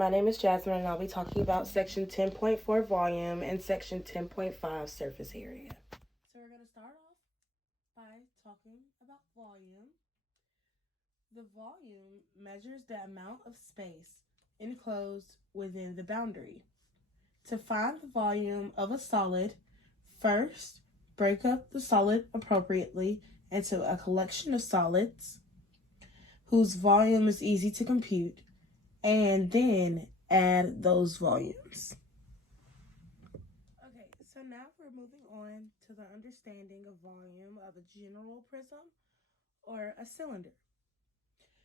My name is Jasmine and I'll be talking about section 10.4 volume and section 10.5 surface area. So we're going to start off by talking about volume. The volume measures the amount of space enclosed within the boundary. To find the volume of a solid, first break up the solid appropriately into a collection of solids whose volume is easy to compute, and then add those volumes. Okay, so now we're moving on to the understanding of volume of a general prism or a cylinder.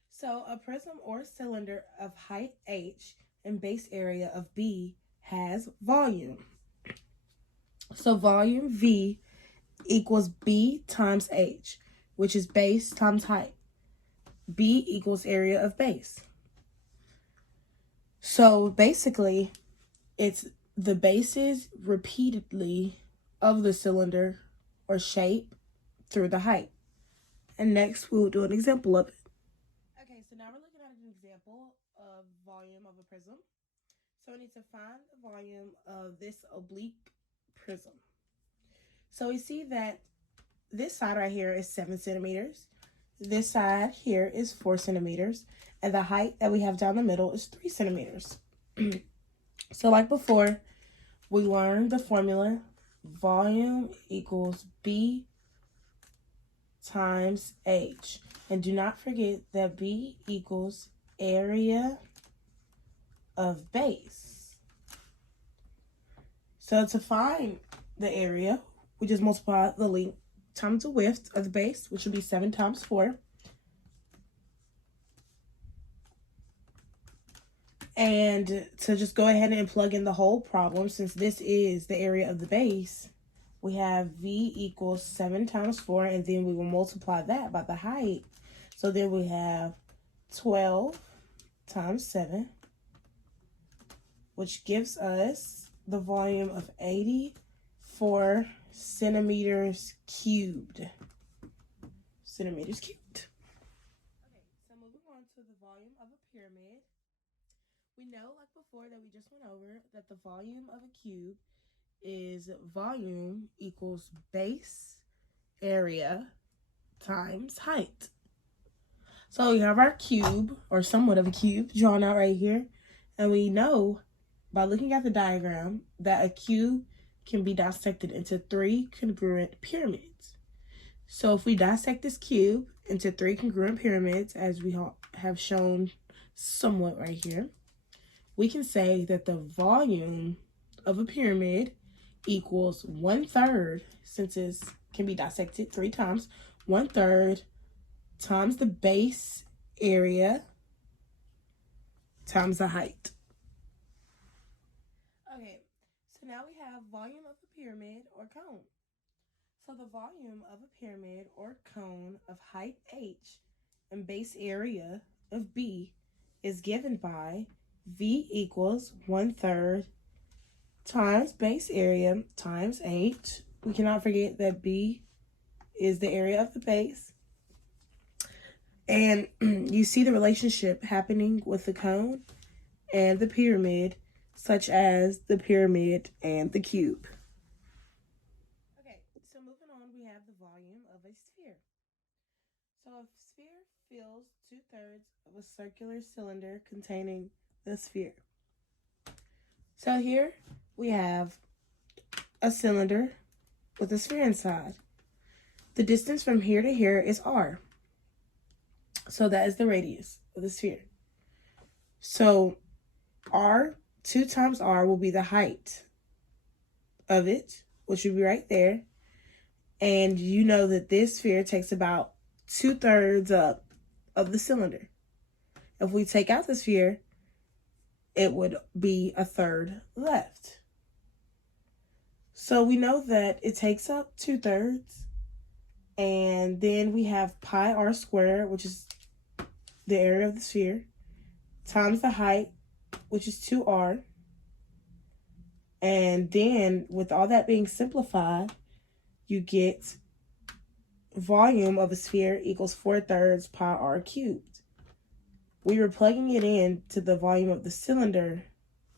So a prism or cylinder of height h and base area of b has volume. So volume V equals B times H, which is base times height. B equals area of base. So basically, it's the bases repeatedly of the cylinder or shape through the height. And next, we'll do an example of it. Okay, so now we're looking at an example of volume of a prism. So we need to find the volume of this oblique prism. So we see that this side right here is 7 centimeters. This side here is 4 centimeters. And the height that we have down the middle is 3 centimeters. So like before, we learned the formula. Volume equals B times H. And do not forget that B equals area of base. So to find the area, we just multiply the length times the width of the base, which would be 7 times 4. And to just go ahead and plug in the whole problem, since this is the area of the base, we have V equals 7 times 4, and then we will multiply that by the height. So then we have 12 times 7, which gives us the volume of 84 centimeters cubed. Centimeters cubed. Okay, so moving on to the volume of a pyramid. We know, like before, that we just went over, that the volume of a cube is volume equals base area times height. So we have our cube, or somewhat of a cube, drawn out right here. And we know, by looking at the diagram, that a cube can be dissected into 3 congruent pyramids. So if we dissect this cube into 3 congruent pyramids, as we have shown somewhat right here, we can say that the volume of a pyramid equals 1/3, since it can be dissected 3 times, 1/3 times the base area times the height. Okay, so now we have volume of a pyramid or cone. So the volume of a pyramid or cone of height h and base area of b is given by V equals 1/3 times base area times h. We cannot forget that B is the area of the base. And you see the relationship happening with the cone and the pyramid, such as the pyramid and the cube. Okay, so moving on, we have the volume of a sphere. So a sphere fills 2/3 of a circular cylinder containing the sphere. So here we have a cylinder with a sphere inside. The distance from here to here is r. So that is the radius of the sphere. So r, 2 times r will be the height of it, which would be right there. And you know that this sphere takes about 2/3 up of the cylinder. If we take out the sphere, it would be 1/3 left. So we know that it takes up 2/3. And then we have pi r squared, which is the area of the sphere, times the height, which is 2r. And then with all that being simplified, you get volume of a sphere equals 4/3 pi r cubed. we were plugging it in to the volume of the cylinder,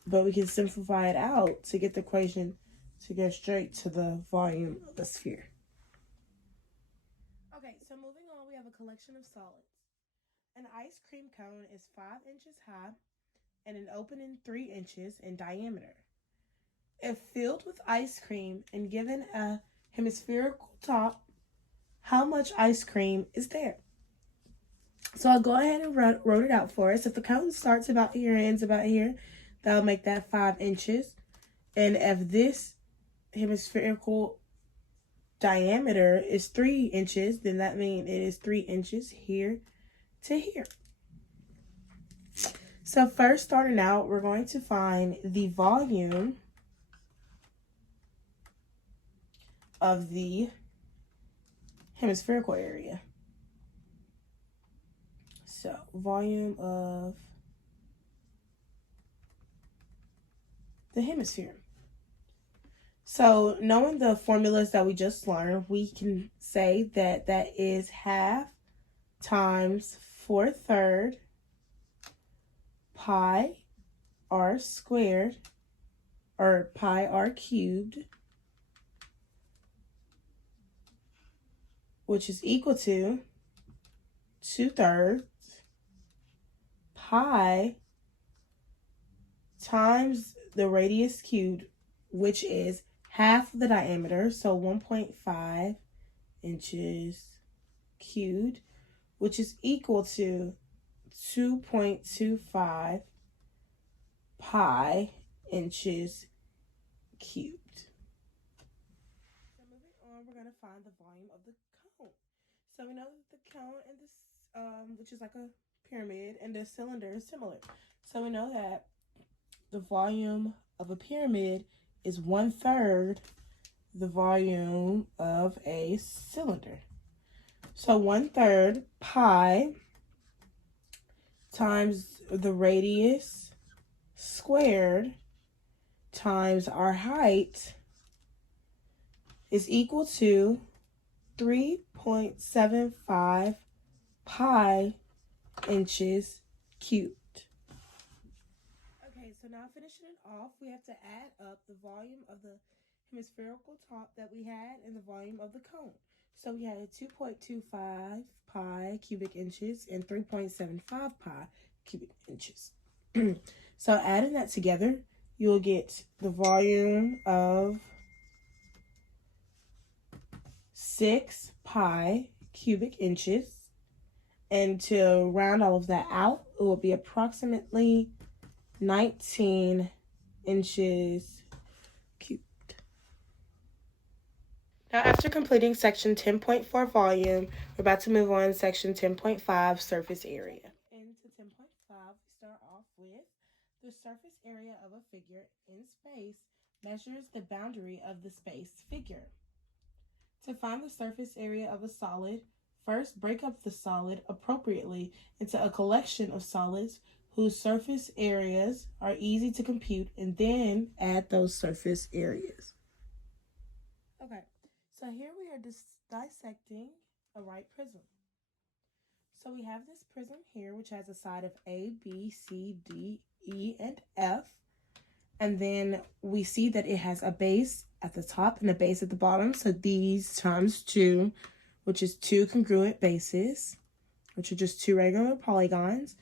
but we can simplify it out to get the equation to go straight to the volume of the sphere. Okay, so moving on, we have a collection of solids. An ice cream cone is 5 inches high and an opening 3 inches in diameter. If filled with ice cream and given a hemispherical top, how much ice cream is there? So I'll go ahead and wrote it out for us. If the cone starts about here and ends about here, that'll make that 5 inches. And if this hemispherical diameter is 3 inches, then that means it is 3 inches here to here. So first, starting out, we're going to find the volume of the hemispherical area. So volume of the hemisphere. So knowing the formulas that we just learned, we can say that that is half times 4/3 pi r squared, or pi r cubed, which is equal to 2/3 pi times the radius cubed, which is half the diameter, so 1.5 inches cubed, which is equal to 2.25 pi inches cubed. So moving on, we're going to find the volume of the cone. So we know that the cone and this, which is like a pyramid, and the cylinder is similar. So we know that the volume of a pyramid is 1/3 the volume of a cylinder. So 1/3 pi times the radius squared times our height is equal to 3.75 pi inches cubed. Okay, so now finishing it off, we have to add up the volume of the hemispherical top that we had and the volume of the cone. So we had 2.25 pi cubic inches and 3.75 pi cubic inches. So adding that together, you'll get the volume of 6 pi cubic inches. And to round all of that out, it will be approximately 19 inches cubed. Now, after completing section 10.4 volume, we're about to move on to section 10.5 surface area. Into 10.5, we start off with the surface area of a figure in space measures the boundary of the space figure. To find the surface area of a solid, first break up the solid appropriately into a collection of solids whose surface areas are easy to compute, and then add those surface areas. Okay, so here we are dissecting a right prism. So we have this prism here, which has a side of A, B, C, D, E, and F. And then we see that it has a base at the top and a base at the bottom. So these times 2, which is 2 congruent bases, which are just 2 regular polygons.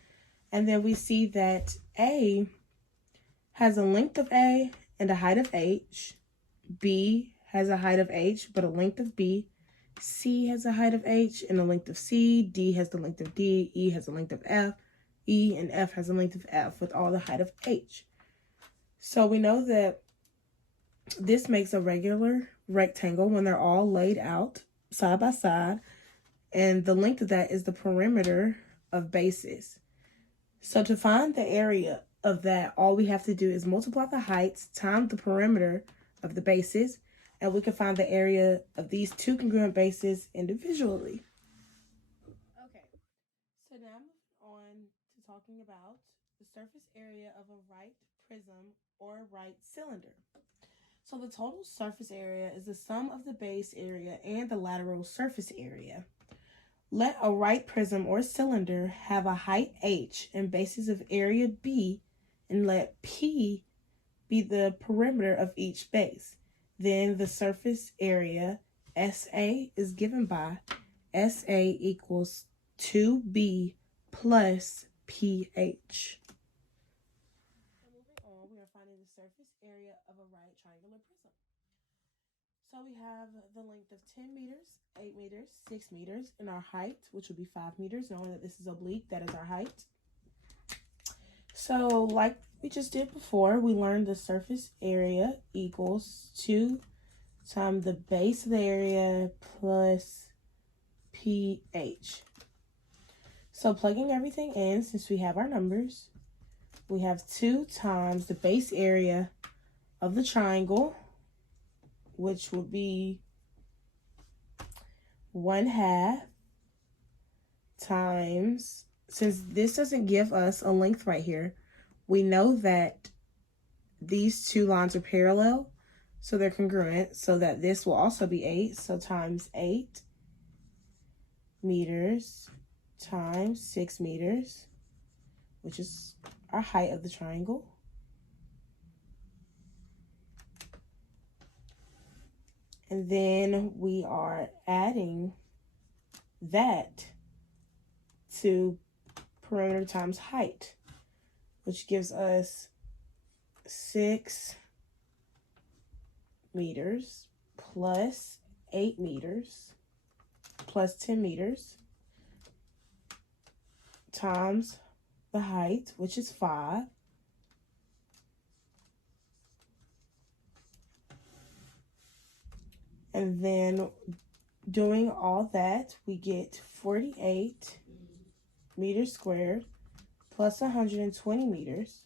And then we see that A has a length of A and a height of H. B has a height of H, but a length of B. C has a height of H and a length of C. D has the length of D. E has a length of F. E and F has a length of F with all the height of H. So we know that this makes a regular rectangle when they're all laid out side by side. And the length of that is the perimeter of bases. So to find the area of that, all we have to do is multiply the heights times the perimeter of the bases, and we can find the area of these 2 congruent bases individually. Okay, so now moving on to talking about the surface area of a right prism or right cylinder. So the total surface area is the sum of the base area and the lateral surface area. Let a right prism or cylinder have a height h and bases of area b, and let P be the perimeter of each base. Then the surface area SA is given by SA equals 2B plus PH. So moving on, we are finding the surface area of a right triangular prism. So we have the length of 10 meters, 8 meters, 6 meters, and our height, which would be 5 meters, knowing that this is oblique, that is our height. So like we just did before, we learned the surface area equals 2 times the base of the area plus pH. So plugging everything in, since we have our numbers, we have 2 times the base area of the triangle, which would be 1/2 times, since this doesn't give us a length right here, we know that these two lines are parallel, so they're congruent, so that this will also be 8. So times 8 meters times 6 meters, which is our height of the triangle. And then we are adding that to perimeter times height, which gives us 6 meters plus 8 meters plus 10 meters times the height, which is 5. And then doing all that, we get 48 meters squared plus 120 meters,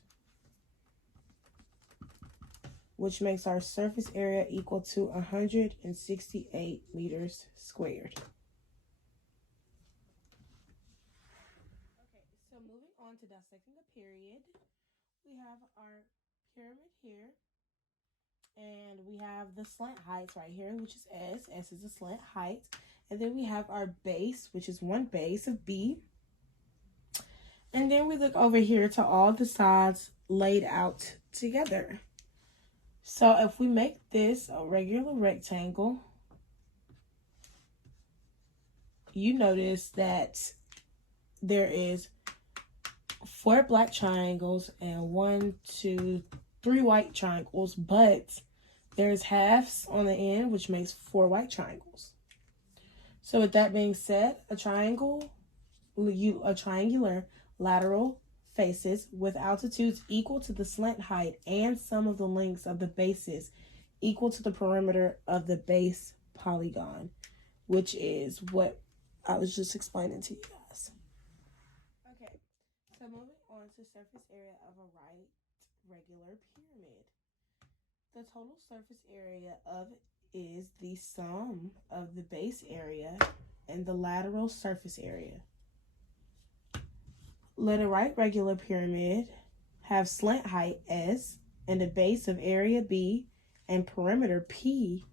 which makes our surface area equal to 168 meters squared. Okay, so moving on to dissecting the period, we have our pyramid here, and we have the slant heights right here, which is S. S is the slant height. And then we have our base, which is one base of B. And then we look over here to all the sides laid out together. So if we make this a regular rectangle, you notice that there is 4 black triangles and 1, 2, 3 white triangles, but there's halves on the end, which makes 4 white triangles. So with that being said, a triangular lateral faces with altitudes equal to the slant height and sum of the lengths of the bases equal to the perimeter of the base polygon, which is what I was just explaining to you guys. Okay, so moving on to surface area of a right regular pyramid. The total surface area of is the sum of the base area and the lateral surface area. Let a right regular pyramid have slant height S and a base of area B and perimeter P.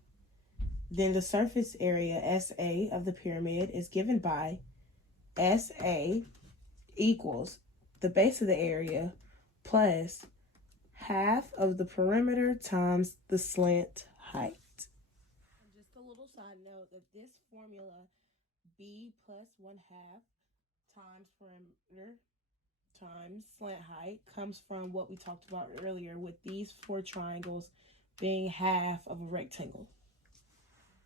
Then the surface area SA of the pyramid is given by SA equals the base of the area plus half of the perimeter times the slant height. And just a little side note that this formula, B plus 1/2 times perimeter times slant height, comes from what we talked about earlier with these 4 triangles being half of a rectangle.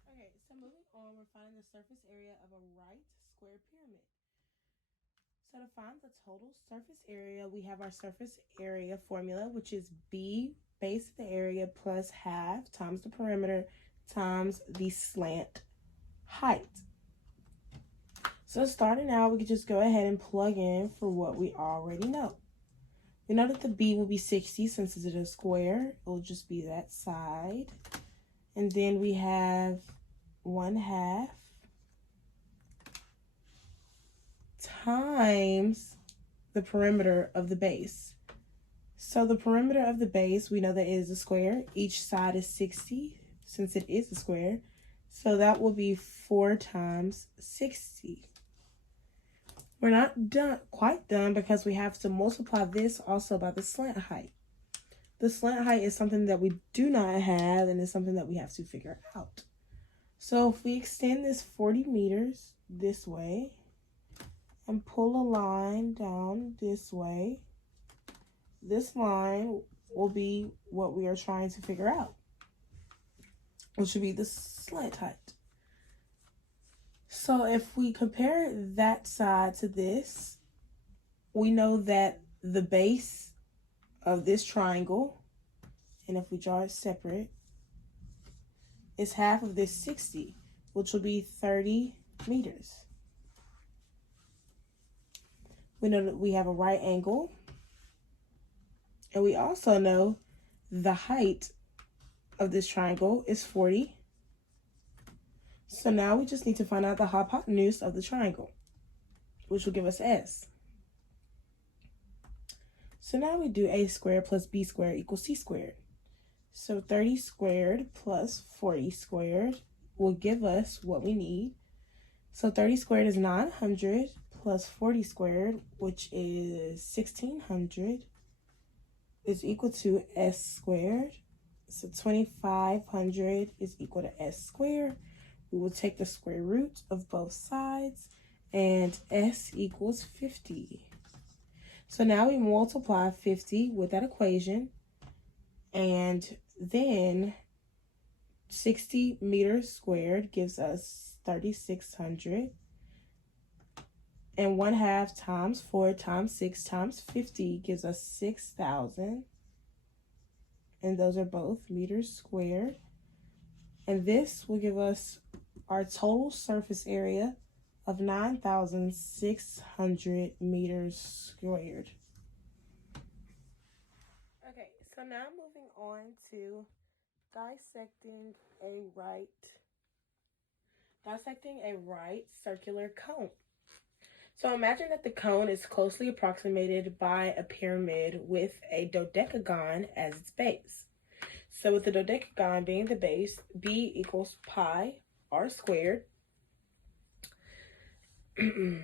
Okay, so moving on, we're finding the surface area of a right square pyramid. So to find the total surface area, we have our surface area formula, which is B base of the area plus half times the perimeter times the slant height. So starting out, we could just go ahead and plug in for what we already know. We know that the B will be 60 since it's a square. It'll just be that side. And then we have 1/2 times the perimeter of the base. So the perimeter of the base, we know that it is a square. Each side is 60 since it is a square. So that will be 4 times 60. we're not quite done because we have to multiply this also by the slant height. The slant height is something that we do not have and is something that we have to figure out. So if we extend this 40 meters this way and pull a line down this way, this line will be what we are trying to figure out, which would be the slant height. So if we compare that side to this, we know that the base of this triangle, and if we draw it separate, is half of this 60, which will be 30 meters. We know that we have a right angle, and we also know the height of this triangle is 40. So now we just need to find out the hypotenuse of the triangle, which will give us S. So now we do a squared plus b squared equals c squared. So 30 squared plus 40 squared will give us what we need. So 30 squared is 900 plus 40 squared, which is 1600, is equal to S squared. So 2500 is equal to S squared. We will take the square root of both sides, and S equals 50. So now we multiply 50 with that equation, and then 60 meters squared gives us 3600. And 1/2 times 4 times 6 times 50 gives us 6,000. And those are both meters squared. And this will give us our total surface area of 9,600 meters squared. Okay, so now moving on to dissecting a right circular cone. So imagine that the cone is closely approximated by a pyramid with a dodecagon as its base. So with the dodecagon being the base, B equals pi r squared. And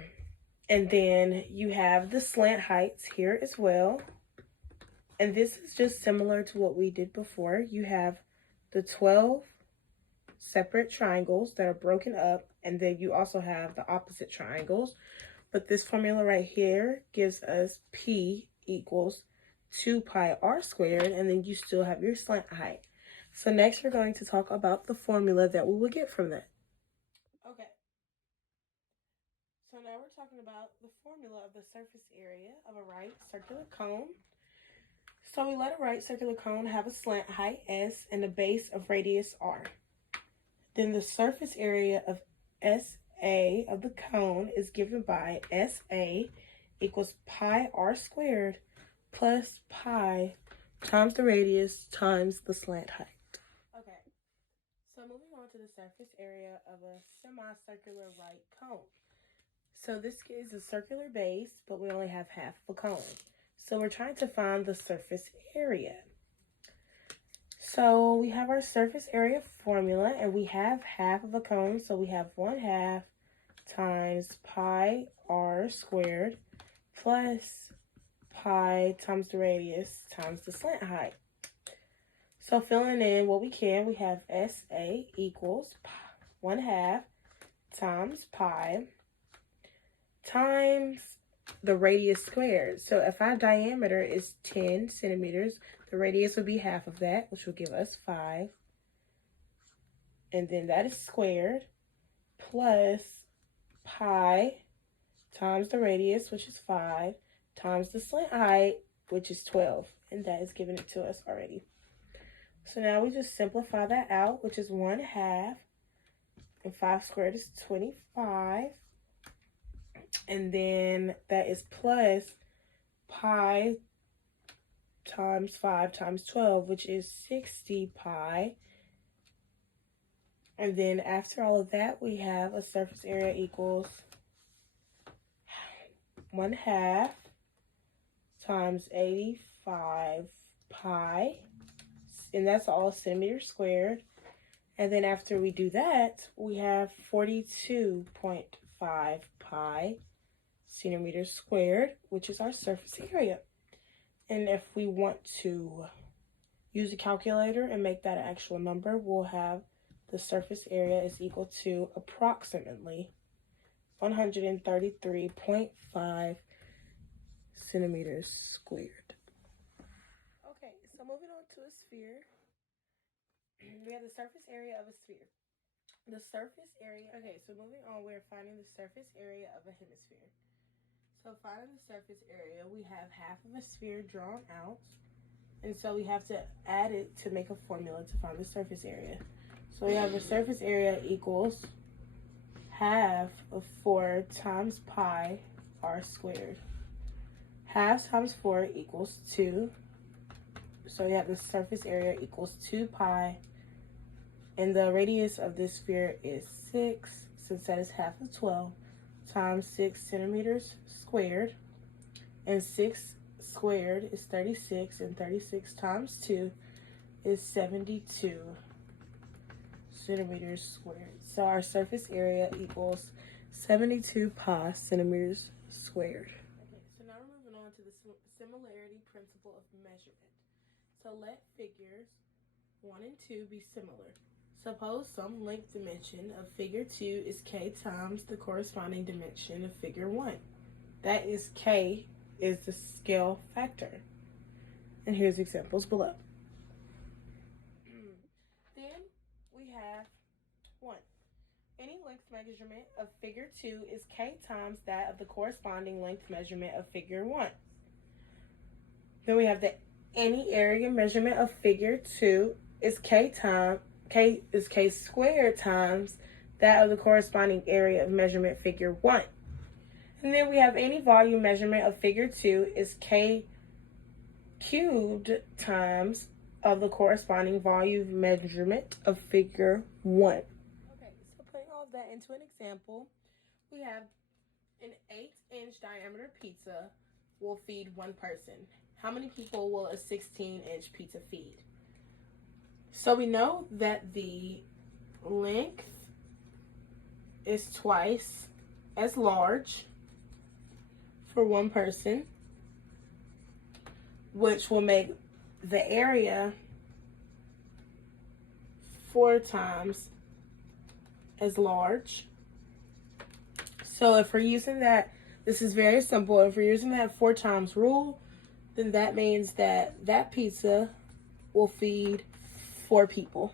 then you have the slant heights here as well. And this is just similar to what we did before. You have the 12 separate triangles that are broken up, and then you also have the opposite triangles. But this formula right here gives us P equals 2 pi r squared, and then you still have your slant height. So next we're going to talk about the formula that we will get from that. Okay. So now we're talking about the formula of the surface area of a right circular cone. So we let a right circular cone have a slant height S and a base of radius R. Then the surface area of SA of the cone is given by SA equals pi r squared plus pi times the radius times the slant height. Okay, so moving on to the surface area of a semicircular right cone. So this is a circular base, but we only have half of a cone. So we're trying to find the surface area. So we have our surface area formula, and we have half of a cone, so we have 1/2 times pi r squared plus pi times the radius times the slant height. So filling in what we can, we have SA equals 1/2 times pi times the radius squared. So if our diameter is 10 centimeters, the radius would be half of that, which will give us 5. And then that is squared plus pi times the radius, which is 5, times the slant height, which is 12. And that is giving it to us already. So now we just simplify that out, which is 1/2. And 5 squared is 25. And then that is plus pi times 5 times 12, which is 60 pi. And then after all of that, we have a surface area equals 1/2 times 85 pi. And that's all centimeters squared. And then after we do that, we have 42.5 pi centimeters squared, which is our surface area. And if we want to use a calculator and make that an actual number, we'll have the surface area is equal to approximately 133.5 centimeters squared. Okay, so moving on to a sphere. We have the surface area of a sphere. The surface area, okay, so moving on, we're finding the surface area of a hemisphere. So finding the surface area, we have half of a sphere drawn out, and so we have to add it to make a formula to find the surface area. So we have the surface area equals half of 4 times pi r squared. Half times 4 equals 2. So we have the surface area equals 2 pi, and the radius of this sphere is 6, since that is half of 12, times 6 centimeters squared. And 6 squared is 36, and 36 times 2 is 72 centimeters squared. So our surface area equals 72 pi centimeters squared. Okay, so now we're moving on to the similarity principle of measurement. So let figures 1 and 2 be similar. Suppose some length dimension of figure 2 is k times the corresponding dimension of figure 1. That is, k is the scale factor. And here's examples below. Then we have 1. Any length measurement of figure 2 is k times that of the corresponding length measurement of figure 1. Then we have that any area measurement of figure 2 is k squared times that of the corresponding area of measurement figure 1. And then we have any volume measurement of figure 2 is k cubed times of the corresponding volume measurement of figure 1. Okay, so putting all of that into an example, we have an 8-inch diameter pizza will feed 1 person. How many people will a 16-inch pizza feed? So we know that the length is twice as large for 1 person, which will make the area 4 times as large. So if we're using that, this is very simple. If we're using that 4 times rule, then that means that that pizza will feed 4 people.